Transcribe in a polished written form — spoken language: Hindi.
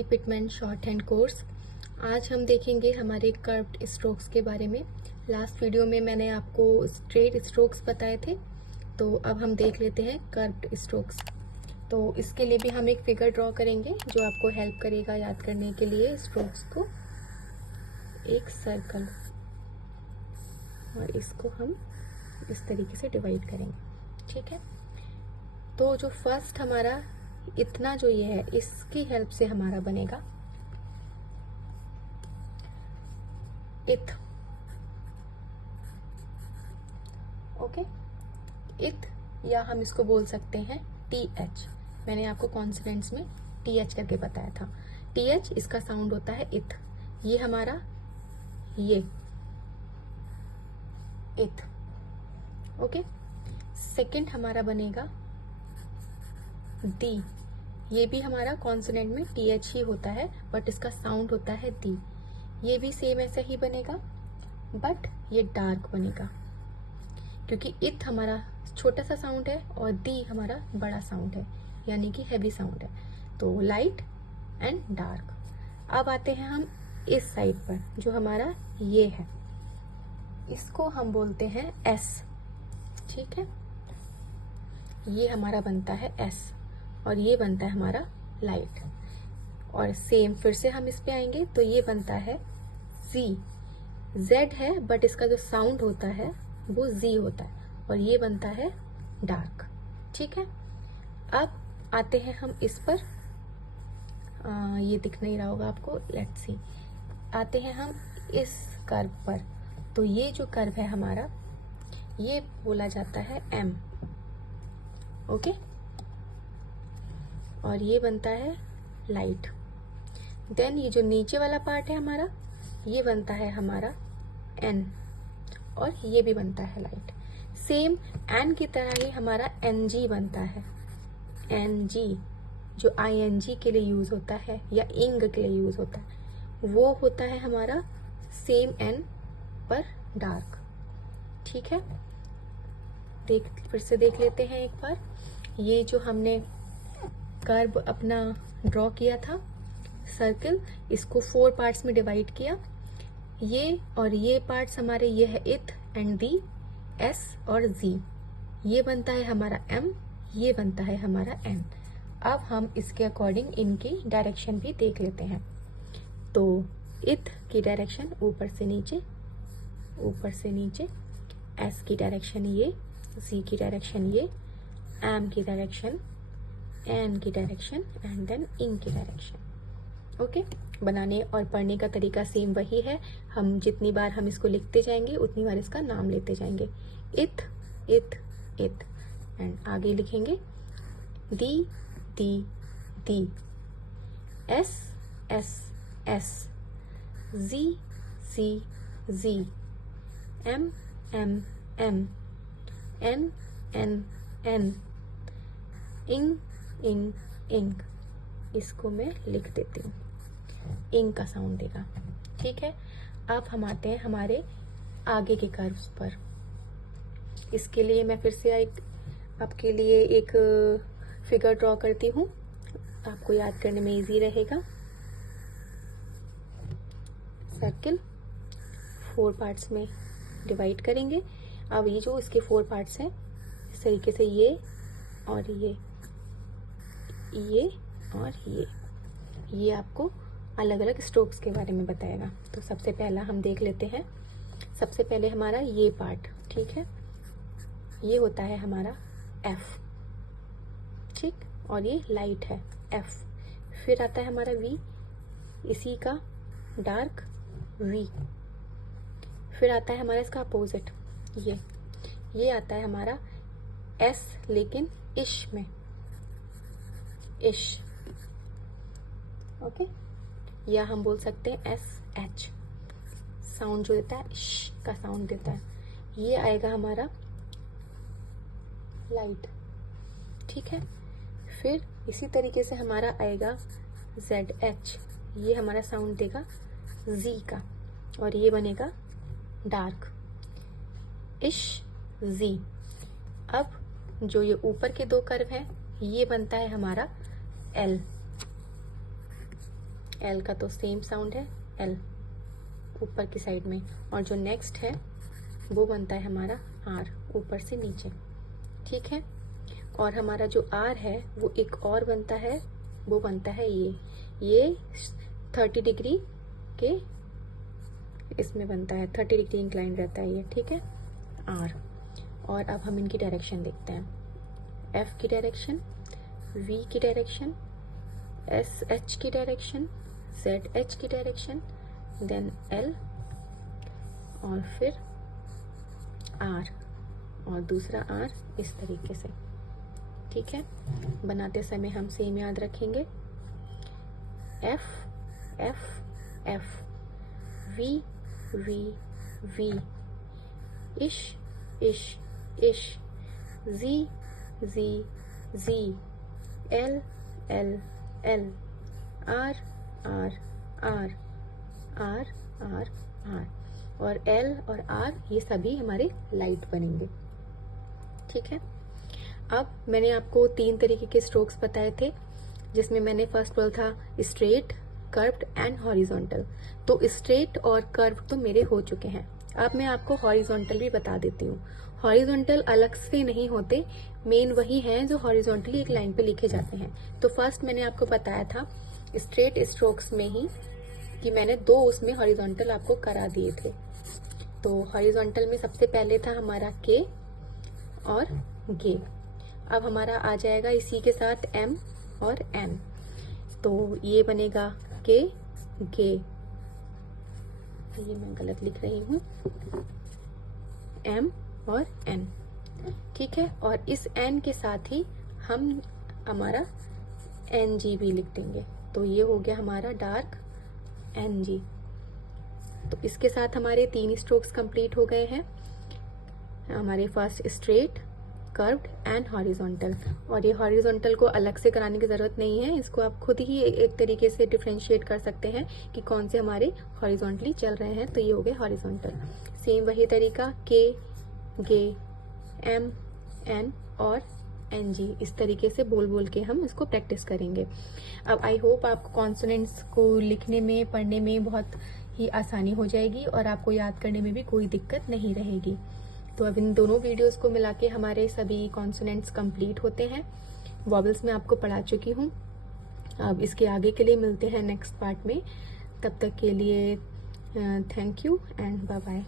D Pitman short hand course. आज हम देखेंगे हमारे कर्व्ड स्ट्रोक्स के बारे में। लास्ट वीडियो में मैंने आपको स्ट्रेट स्ट्रोक्स बताए थे, तो अब हम देख लेते हैं कर्व्ड स्ट्रोक्स। तो इसके लिए भी हम एक फिगर ड्रॉ करेंगे जो आपको हेल्प करेगा याद करने के लिए स्ट्रोक्स को। एक सर्कल, और इसको हम इस तरीके से डिवाइड करेंगे, ठीक है। तो जो फर्स्ट हमारा इतना जो ये है, इसकी हेल्प से हमारा बनेगा इथ। ओके, इथ, या हम इसको बोल सकते हैं टी एच। मैंने आपको कॉन्सोनेंट्स में टी एच करके बताया था। टी एच, इसका साउंड होता है इथ। ये हमारा ये इथ। ओके, सेकंड हमारा बनेगा दी। ये भी हमारा कॉन्सोनेंट में टी एच ही होता है, बट इसका साउंड होता है दी। ये भी सेम ऐसा ही बनेगा, बट ये डार्क बनेगा, क्योंकि इथ हमारा छोटा सा साउंड है और दी हमारा बड़ा साउंड है, यानी कि हैवी साउंड है। तो लाइट एंड डार्क। अब आते हैं हम इस साइड पर, जो हमारा ये है, इसको हम बोलते हैं एस, ठीक है। ये हमारा बनता है एस, और ये बनता है हमारा लाइट। और सेम फिर से हम इस पे आएंगे तो ये बनता है जी। जेड है, बट इसका जो साउंड होता है वो जी होता है, और ये बनता है डार्क, ठीक है। अब आते हैं हम इस पर, ये दिख नहीं रहा होगा आपको, लेट्स सी। आते हैं हम इस कर्व पर। तो ये जो कर्व है हमारा, ये बोला जाता है एम, ओके। और ये बनता है लाइट। देन ये जो नीचे वाला पार्ट है हमारा, ये बनता है हमारा एन, और ये भी बनता है लाइट। सेम एन की तरह ही हमारा एन जी बनता है। एन जी जो आई एन जी के लिए यूज होता है या इंग के लिए यूज होता है, वो होता है हमारा सेम एन पर डार्क, ठीक है। फिर से देख लेते हैं एक बार। ये जो हमने कर्व अपना ड्रॉ किया था, सर्कल, इसको 4 पार्ट्स में डिवाइड किया। ये और ये पार्ट्स हमारे, ये है इथ एंड दी, एस और जी। ये बनता है हमारा एम, ये बनता है हमारा एन। अब हम इसके अकॉर्डिंग इनकी डायरेक्शन भी देख लेते हैं। तो इथ की डायरेक्शन ऊपर से नीचे, ऊपर से नीचे। एस की डायरेक्शन ये, जी की डायरेक्शन ये, एम की डायरेक्शन, एन की डायरेक्शन, एंड देन इन की डायरेक्शन। ओके, बनाने और पढ़ने का तरीका सेम वही है। हम जितनी बार हम इसको लिखते जाएंगे उतनी बार इसका नाम लेते जाएंगे। इथ, इथ, इथ, एंड आगे लिखेंगे D, D, D, S, S, S, G, G, G, M, M, M, N, N, N, ing, ing, इंग। इसको मैं लिख देती हूँ, इंग का साउंड देगा, ठीक है। अब हम आते हैं हमारे आगे के कर्व्स पर। इसके लिए मैं फिर से आपके लिए एक फिगर ड्रॉ करती हूँ, आपको याद करने में इजी रहेगा। सर्किल 4 पार्ट्स में डिवाइड करेंगे। अब ये जो इसके 4 पार्ट्स हैं, इस तरीके से ये और ये और ये आपको अलग अलग स्ट्रोक्स के बारे में बताएगा। तो सबसे पहला हम देख लेते हैं। सबसे पहले हमारा ये पार्ट, ठीक है, ये होता है हमारा एफ, ठीक, और ये लाइट है एफ। फिर आता है हमारा वी, इसी का डार्क वी। फिर आता है हमारा इसका अपोजिट, ये आता है हमारा एस, लेकिन इश में, इश, ओके। या हम बोल सकते हैं एस एच, साउंड जो देता है इश का साउंड देता है। ये आएगा हमारा लाइट, ठीक है। फिर इसी तरीके से हमारा आएगा जेड एच, ये हमारा साउंड देगा जी का, और ये बनेगा डार्क, इश, जी। अब जो ये ऊपर के 2 कर्व हैं, ये बनता है हमारा एल, एल का तो सेम साउंड है, एल ऊपर की साइड में, और जो नेक्स्ट है वो बनता है हमारा आर, ऊपर से नीचे, ठीक है। और हमारा जो आर है वो एक और बनता है, वो बनता है ये 30 डिग्री के इसमें बनता है, 30 डिग्री इंक्लाइन रहता है ये, ठीक है, आर। और अब हम इनकी डायरेक्शन देखते हैं, एफ की डायरेक्शन, वी की डायरेक्शन, एस एच की डायरेक्शन, जेड एच की डायरेक्शन, देन एल, और फिर आर, और दूसरा आर इस तरीके से, ठीक है। बनाते समय हम सेम याद रखेंगे, F F F, V V V, ish ish ish, G G G, L L L, R R R R R R, और एल और आर ये सभी हमारे लाइट बनेंगे, ठीक है। अब मैंने आपको 3 तरीके के स्ट्रोक्स बताए थे, जिसमें मैंने फर्स्ट बोला था स्ट्रेट, कर्व्ड एंड हॉरिजॉन्टल। तो स्ट्रेट और कर्व तो मेरे हो चुके हैं, अब मैं आपको हॉरिजॉन्टल भी बता देती हूँ। हॉरिजॉन्टल अलग से नहीं होते, मेन वही हैं जो हॉरिजॉन्टली एक लाइन पे लिखे जाते हैं। तो फर्स्ट मैंने आपको बताया था स्ट्रेट स्ट्रोक्स में ही कि मैंने 2 उसमें हॉरिजॉन्टल आपको करा दिए थे। तो हॉरिजॉन्टल में सबसे पहले था हमारा के और गे। अब हमारा आ जाएगा इसी के साथ एम और एन, तो ये बनेगा के गे, ये मैं गलत लिख रही हूँ, एम और एन, ठीक है। और इस एन के साथ ही हम हमारा एन जी भी लिख देंगे, तो ये हो गया हमारा डार्क एन जी। तो इसके साथ हमारे 3 स्ट्रोक्स कंप्लीट हो गए हैं, हमारे first straight, curved and horizontal. और ये हॉरिजॉन्टल को अलग से कराने की ज़रूरत नहीं है, इसको आप खुद ही एक तरीके से डिफ्रेंशिएट कर सकते हैं कि कौन से हमारे हॉरिजॉन्टली चल रहे हैं, तो ये हो गए हॉरिजॉन्टल। सेम वही तरीका के गे एम एन और एन जी, इस तरीके से बोल बोल के हम इसको प्रैक्टिस करेंगे। अब आई होप आपको कॉन्सोनेंट्स को लिखने में, पढ़ने में बहुत ही आसानी हो जाएगी और आपको याद करने में भी कोई दिक्कत नहीं रहेगी। तो अब इन दोनों वीडियोस को मिला के हमारे सभी कॉन्सोनेंट्स कंप्लीट होते हैं। वॉवल्स में आपको पढ़ा चुकी हूँ, अब इसके आगे के लिए मिलते हैं नेक्स्ट पार्ट में। तब तक के लिए thank you and bye bye.